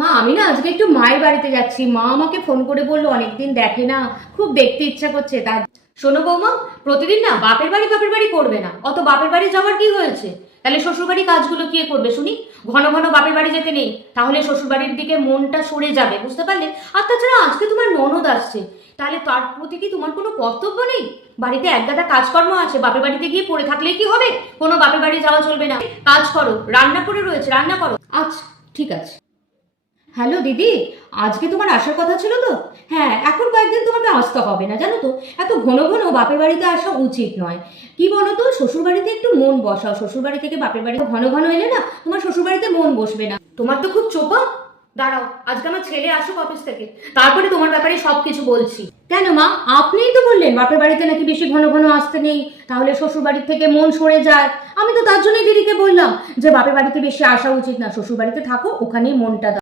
মা আমি না আজকে একটু মায়ের বাড়িতে যাচ্ছি। মা আমাকে ফোন করে বললো অনেকদিন দেখে না, খুব দেখতে ইচ্ছা করছে। তার শোনো বৌমা, প্রতিদিন না বাপের বাড়ি করবে না। অত বাপের বাড়ি যাওয়ার কি হয়েছে? তাহলে শ্বশুর বাড়ি কাজগুলো কে করবে শুনি? ঘন ঘন বাপের বাড়ি যেতে নেই, তাহলে শ্বশুর বাড়ির দিকে মনটা সরে যাবে, বুঝতে পারলে? আর তাছাড়া আজকে তোমার ননদ আসছে, তাহলে তার প্রতি কি তোমার কোনো কর্তব্য নেই? বাড়িতে একগাদা কাজকর্ম আছে, বাপের বাড়িতে গিয়ে পড়ে থাকলেই কি হবে? কোনো বাপের বাড়ি যাওয়া চলবে না। কাজ করো, রান্না করে রয়েছে, রান্না করো। আচ্ছা, ঠিক আছে। হ্যালো দিদি, আজকে তোমার আসার কথা ছিল তো? হ্যাঁ, এখন কয়েকদিন তোমাকে আসতে হবে না, জানো তো? এত ঘন ঘন বাপের বাড়িতে আসা উচিত নয়। কি বলো তো, শ্বশুর বাড়িতে একটু মন বসাও। শ্বশুর বাড়ি থেকে বাপের বাড়িতে ঘন ঘন এলে না তোমার শ্বশুর বাড়িতে মন বসবে না। তোমার তো খুব চোপা। দাঁড়াও, আজকে আমার ছেলে আসুক অফিস থেকে, তারপরে তোমার ব্যাপারে সবকিছু বলছি। কেন মা, আপনিই তো বললেন বাপের বাড়িতে নাকি বেশি ঘন ঘন আসতে নেই, তাহলে শ্বশুর বাড়ি থেকে মন সরে যায়। আমি তো তার জন্যই দিদিকে বললাম যে বাপের বাড়িতে বেশি আসা উচিত না, শ্বশুর বাড়িতে থাকো, ওখানেই মনটা দাও।